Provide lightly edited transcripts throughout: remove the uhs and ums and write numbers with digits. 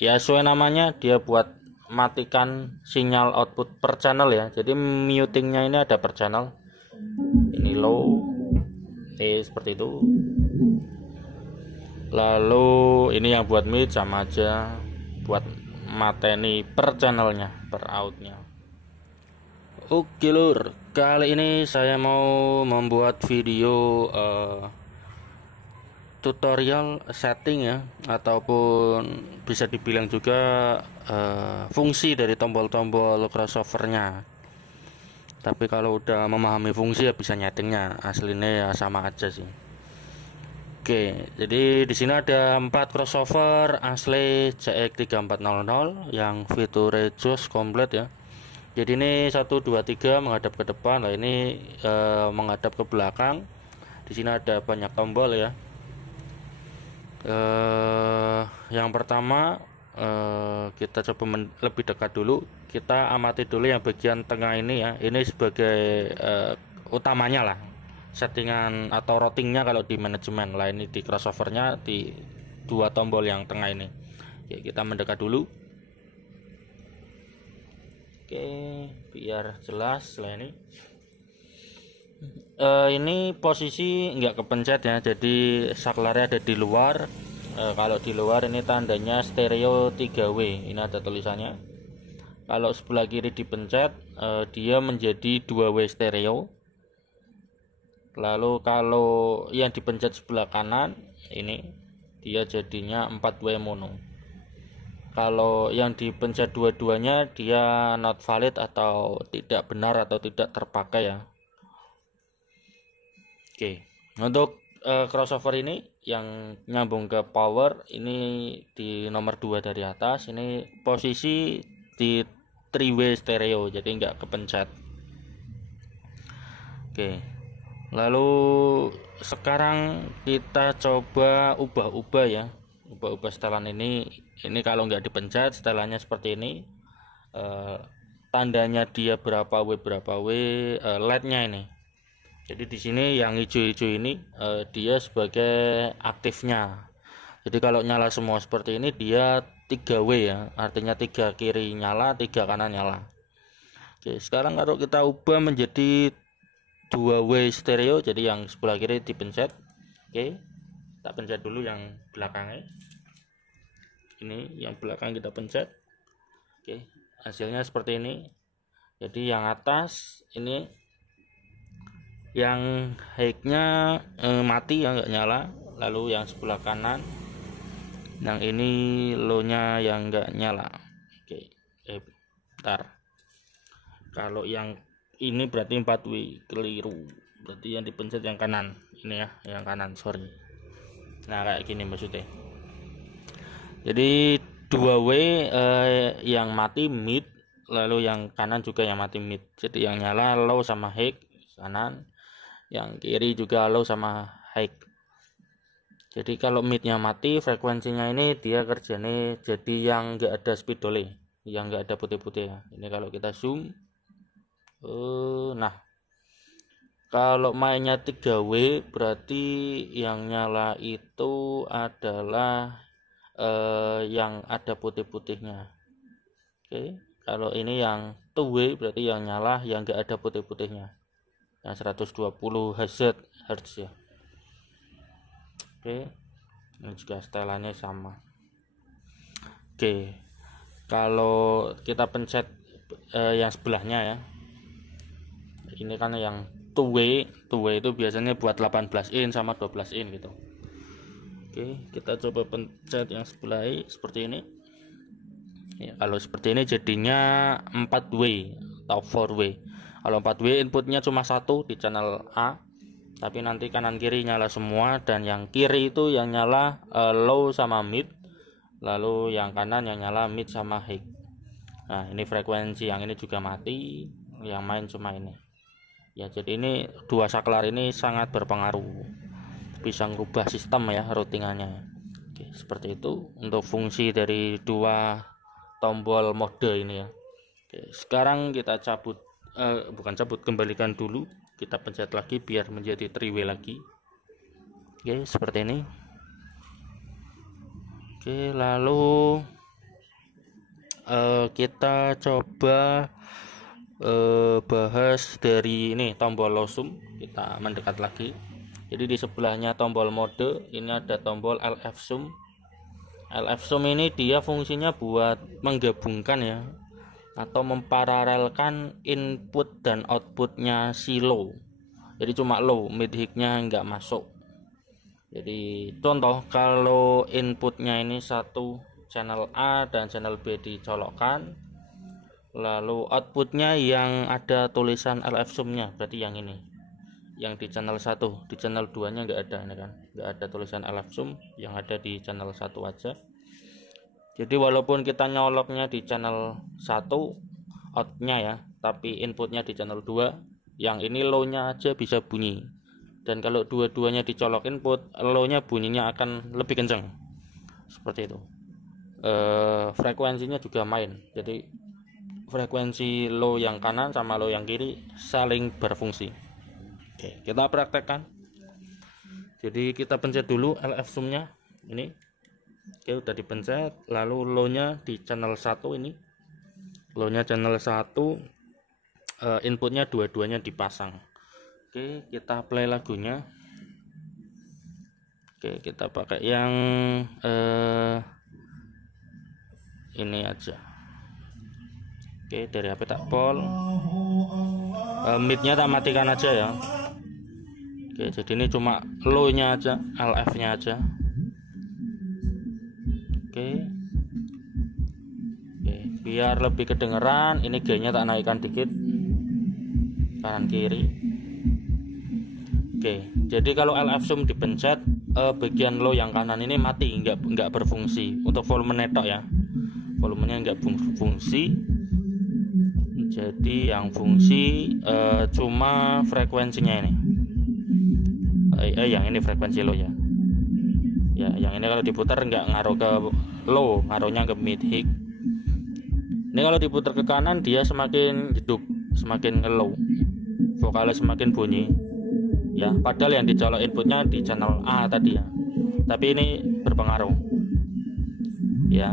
ya sesuai namanya, dia buat matikan sinyal output per channel ya. Jadi mutingnya ini ada per channel. Ini low, seperti itu. Lalu ini yang buat mid sama aja, buat mateni per channelnya, per outnya. Oke lur, kali ini saya mau membuat video tutorial setting ya, ataupun bisa dibilang juga fungsi dari tombol-tombol crossovernya. Tapi kalau udah memahami fungsi ya bisa nyetingnya, aslinya ya sama aja sih. Oke, jadi di sini ada 4 crossover asli CX3400 yang fitur JOS komplit ya. Jadi ini 1 2 3 menghadap ke depan, nah ini menghadap ke belakang. Di sini ada banyak tombol ya. Yang pertama kita coba lebih dekat dulu. Kita amati dulu yang bagian tengah ini ya. Ini sebagai utamanya lah, settingan atau routingnya kalau di manajemen. Lah ini di crossovernya di 2 tombol yang tengah ini. Ya, kita mendekat dulu. Oke, biar jelas lah ini. Ini posisi nggak kepencet ya, jadi saklarnya ada di luar. Kalau di luar ini tandanya stereo 3W, ini ada tulisannya. Kalau sebelah kiri dipencet, dia menjadi 2W stereo. Lalu kalau yang dipencet sebelah kanan ini, dia jadinya 4W mono. Kalau yang dipencet dua-duanya, dia not valid atau tidak benar atau tidak terpakai ya. Oke, untuk crossover ini yang nyambung ke power ini di nomor 2 dari atas. Ini posisi di 3-way stereo, jadi nggak kepencet. Oke, lalu sekarang kita coba ubah-ubah ya, ubah-ubah setelan ini. Ini kalau nggak dipencet setelannya seperti ini. Tandanya dia berapa W LED-nya ini. Jadi di sini yang hijau-hijau ini dia sebagai aktifnya. Jadi kalau nyala semua seperti ini dia 3W ya, artinya 3 kiri nyala, 3 kanan nyala. Oke, sekarang kalau kita ubah menjadi 2W stereo, jadi yang sebelah kiri dipencet. Oke, kita pencet dulu yang belakangnya. Ini yang belakang kita pencet. Oke, hasilnya seperti ini. Jadi yang atas ini, yang high-nya mati ya, nggak nyala. Lalu yang sebelah kanan, yang ini low-nya yang nggak nyala. Oke, bentar. Kalau yang ini berarti 4W, keliru. Berarti yang dipencet yang kanan. Ini ya, yang kanan, sorry. Nah, kayak gini maksudnya. Jadi 2W yang mati mid, lalu yang kanan juga yang mati mid. Jadi yang nyala low sama high kanan, yang kiri juga low sama high. Jadi kalau midnya mati, frekuensinya ini dia kerjanya jadi yang enggak ada spidole, yang enggak ada putih-putih ya. Ini kalau kita zoom, nah kalau mainnya 3W berarti yang nyala itu adalah yang ada putih-putihnya. Oke, kalau ini yang 2W berarti yang nyala yang enggak ada putih-putihnya, yang 120 Hz ya. Oke, ini juga setelannya sama. Oke, kalau kita pencet yang sebelahnya ya, ini kan yang 2W itu biasanya buat 18 in sama 12 in gitu. Oke, kita coba pencet yang sebelah seperti ini ya. Kalau seperti ini jadinya 4W atau 4W. Kalau 4W inputnya cuma 1 di channel A, tapi nanti kanan kiri nyala semua, dan yang kiri itu yang nyala low sama mid, lalu yang kanan yang nyala mid sama high. Nah ini frekuensi yang ini juga mati, yang main cuma ini ya. Jadi ini 2 saklar ini sangat berpengaruh, bisa merubah sistem ya, routingannya. Oke, seperti itu untuk fungsi dari 2 tombol mode ini ya. Oke, sekarang kita kembalikan dulu, kita pencet lagi biar menjadi 3W lagi. Oke, seperti ini. Oke, lalu Kita coba bahas dari ini tombol low zoom. Kita mendekat lagi. Jadi di sebelahnya tombol mode ini ada tombol LF zoom. LF zoom ini dia fungsinya buat menggabungkan ya, atau memparalelkan input dan outputnya si low. Jadi cuma low, mid high-nya nggak masuk. Jadi contoh kalau inputnya ini satu channel A dan channel B dicolokkan, lalu outputnya yang ada tulisan LF zoom-nya, berarti yang ini, yang di channel 1, di channel 2 nya nggak ada, ini kan nggak ada tulisan LF zoom, yang ada di channel 1 aja. Jadi walaupun kita nyoloknya di channel 1 outnya ya, tapi inputnya di channel 2, yang ini low nya aja bisa bunyi. Dan kalau dua-duanya dicolok input, low nya bunyinya akan lebih kencang, seperti itu. Frekuensinya juga main, jadi frekuensi low yang kanan sama low yang kiri saling berfungsi. Oke, kita praktekkan. Jadi kita pencet dulu LF zoom nya ini. Oke, udah dipencet, lalu low nya di channel 1 ini, low nya channel 1, inputnya dua-duanya dipasang. Oke, kita play lagunya. Oke, kita pakai yang ini aja. Oke, dari HP tak pol. Mid-nya tak matikan aja ya. Oke, jadi ini cuma low-nya aja, LF-nya aja. Oke. Oke, biar lebih kedengeran, ini gain-nya tak naikkan dikit. Kanan kiri. Oke, jadi kalau LF zoom dipencet, bagian low yang kanan ini mati, nggak berfungsi. Untuk volume netok ya, volumenya nggak berfungsi. Jadi yang fungsi cuma frekuensinya ini. Yang ini frekuensi low ya. Ya, yang ini kalau diputar nggak ngaruh ke low, ngaruhnya ke mid high. Ini kalau diputar ke kanan dia semakin jeduk, semakin ngelow, vokalnya semakin bunyi. Ya, padahal yang dicolok inputnya di channel A tadi ya, tapi ini berpengaruh ya.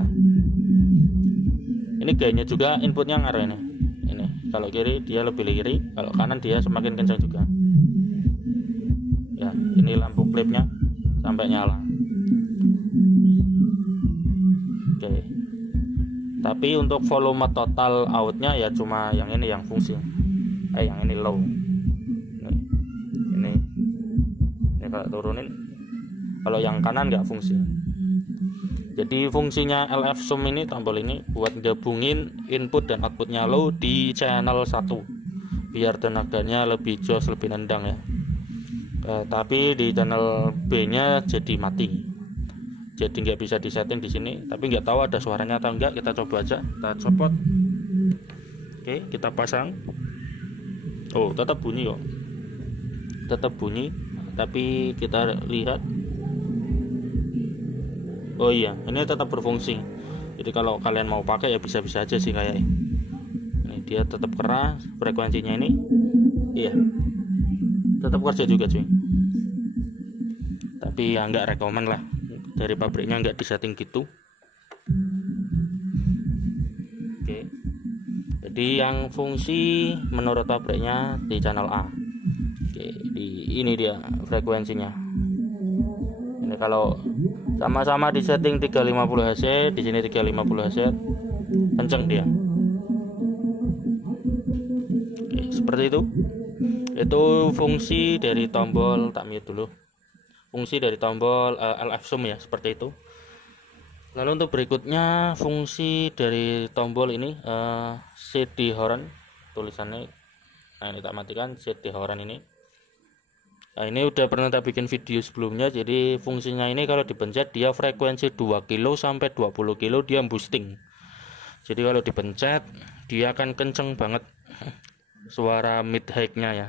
Ini gainnya juga inputnya ngaruh ini kalau kiri dia lebih kiri, kalau kanan dia semakin kencang juga ya. Ini lampu klipnya sampai nyala. Oke, tapi untuk volume total outnya ya cuma yang ini yang fungsi, yang ini low. Ini kalau turunin, kalau yang kanan nggak fungsi. Jadi fungsinya LF zoom ini, tombol ini buat gabungin input dan outputnya low di channel 1 biar tenaganya lebih jos, lebih nendang ya. Tapi di channel B nya jadi mati, jadi nggak bisa disetting di sini. Tapi nggak tahu ada suaranya atau enggak, kita coba aja, kita copot. Oke, kita pasang. Oh, tetap bunyi kok, tetap bunyi. Tapi kita lihat, oh iya, ini tetap berfungsi. Jadi kalau kalian mau pakai ya bisa-bisa aja sih kayak ini. Dia tetap keras, frekuensinya ini, iya, tetap kerja juga cuy. Tapi ya nggak rekomen lah, dari pabriknya nggak disetting gitu. Oke, jadi yang fungsi menurut pabriknya di channel A. Oke, ini dia frekuensinya. Ini kalau sama-sama di setting 350 Hz, di sini 350 Hz, kenceng dia. Oke, seperti itu. Itu fungsi dari tombol, tak mute dulu. Fungsi dari tombol LF zoom ya, seperti itu. Lalu untuk berikutnya fungsi dari tombol ini, CD horn tulisannya. Nah, ini tak matikan CD horn ini. Nah, ini udah pernah tak bikin video sebelumnya. Jadi fungsinya ini kalau dipencet dia frekuensi 2 kilo sampai 20 kilo dia boosting. Jadi kalau dipencet dia akan kenceng banget suara mid high-nya ya.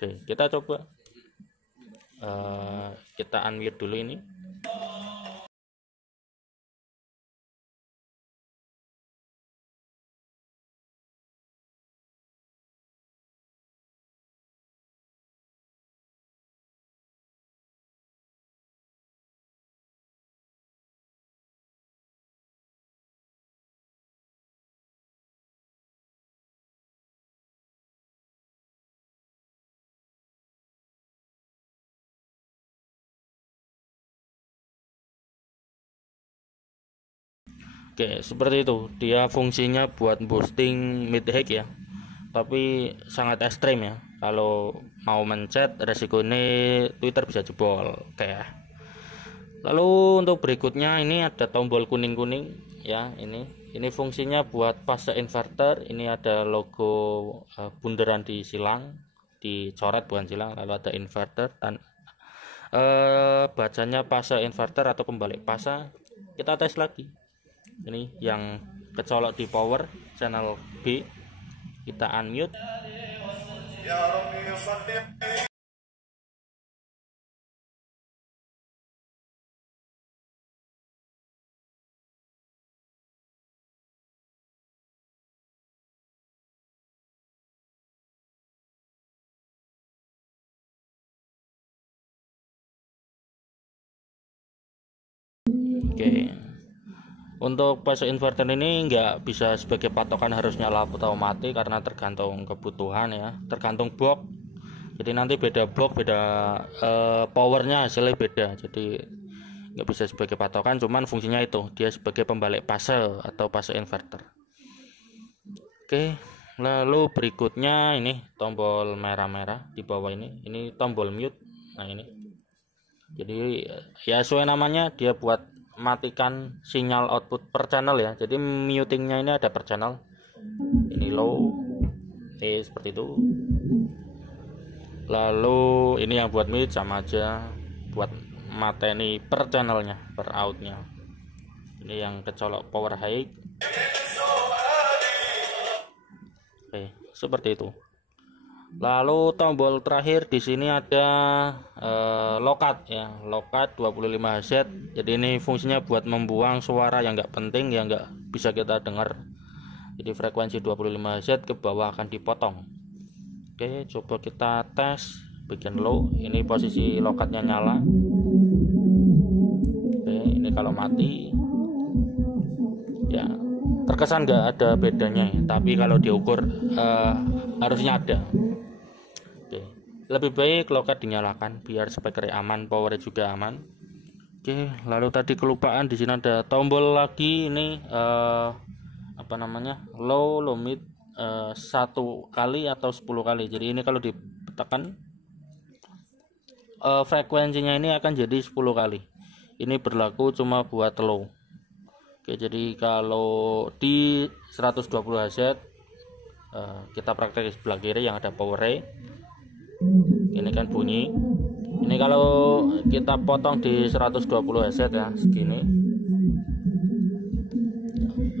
Oke, kita coba. Kita unmute dulu ini. Oke, seperti itu. Dia fungsinya buat boosting mid high ya, tapi sangat ekstrim ya. Kalau mau mencet resikonya Twitter bisa jebol. Oke ya. Lalu untuk berikutnya ini ada tombol kuning-kuning ya, ini fungsinya buat fase inverter. Ini ada logo bundaran di silang, dicoret bukan silang, lalu ada inverter dan bacanya fase inverter atau pembalik fase. Kita tes lagi. Ini yang kecolok di power channel B, kita unmute. Oke. Untuk fase inverter ini nggak bisa sebagai patokan harus nyala atau mati karena tergantung kebutuhan ya, tergantung box. Jadi nanti beda box, beda powernya hasilnya beda. Jadi nggak bisa sebagai patokan, cuman fungsinya itu dia sebagai pembalik fase atau fase inverter. Oke, lalu berikutnya ini tombol merah-merah di bawah ini tombol mute. Nah ini, jadi ya sesuai namanya dia buat matikan sinyal output per channel ya. Jadi mutingnya ini ada per channel. Ini low, seperti itu. Lalu ini yang buat mute sama aja, buat mateni per channelnya, per outnya. Ini yang kecolok power high. Oke, seperti itu. Lalu tombol terakhir di sini ada lokat ya, lokat 25 Hz. Jadi ini fungsinya buat membuang suara yang nggak penting yang nggak bisa kita dengar. Jadi frekuensi 25 Hz ke bawah akan dipotong. Oke, coba kita tes bagian low. Ini posisi lokatnya nyala. Oke, ini kalau mati ya terkesan nggak ada bedanya ya, tapi kalau diukur harusnya ada. Lebih baik lokat dinyalakan biar speakernya aman, powernya juga aman. Oke, lalu tadi kelupaan di sini ada tombol lagi ini apa namanya, low mid 1 kali atau 10 kali. Jadi ini kalau ditekan frekuensinya ini akan jadi 10 kali. Ini berlaku cuma buat low. Oke, jadi kalau di 120 Hz kita praktek di sebelah kiri yang ada powernya. Ini kan bunyi. Ini kalau kita potong di 120 Hz ya, segini.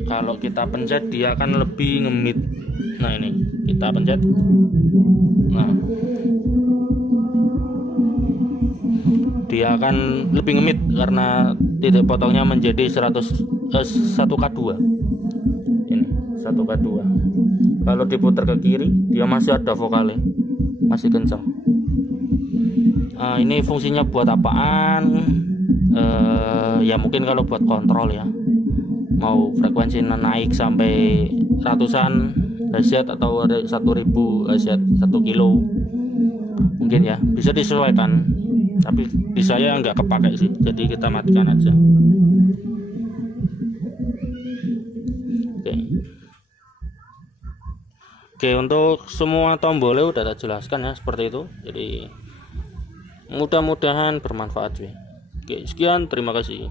Kalau kita pencet dia akan lebih ngemit. Nah ini kita pencet. Nah, dia akan lebih ngemit karena titik potongnya menjadi 1K2. Ini 1K2. Kalau diputar ke kiri dia masih ada vokalnya, masih kencang. Ini fungsinya buat apaan? Ya mungkin kalau buat kontrol ya, mau frekuensi naik sampai ratusan Hz atau 1000 Hz 1 kilo mungkin ya, bisa disesuaikan. Tapi di saya nggak kepake sih, jadi kita matikan aja. Oke, untuk semua tombolnya udah tak jelaskan ya, seperti itu. Jadi mudah-mudahan bermanfaat sih. Oke, sekian, terima kasih.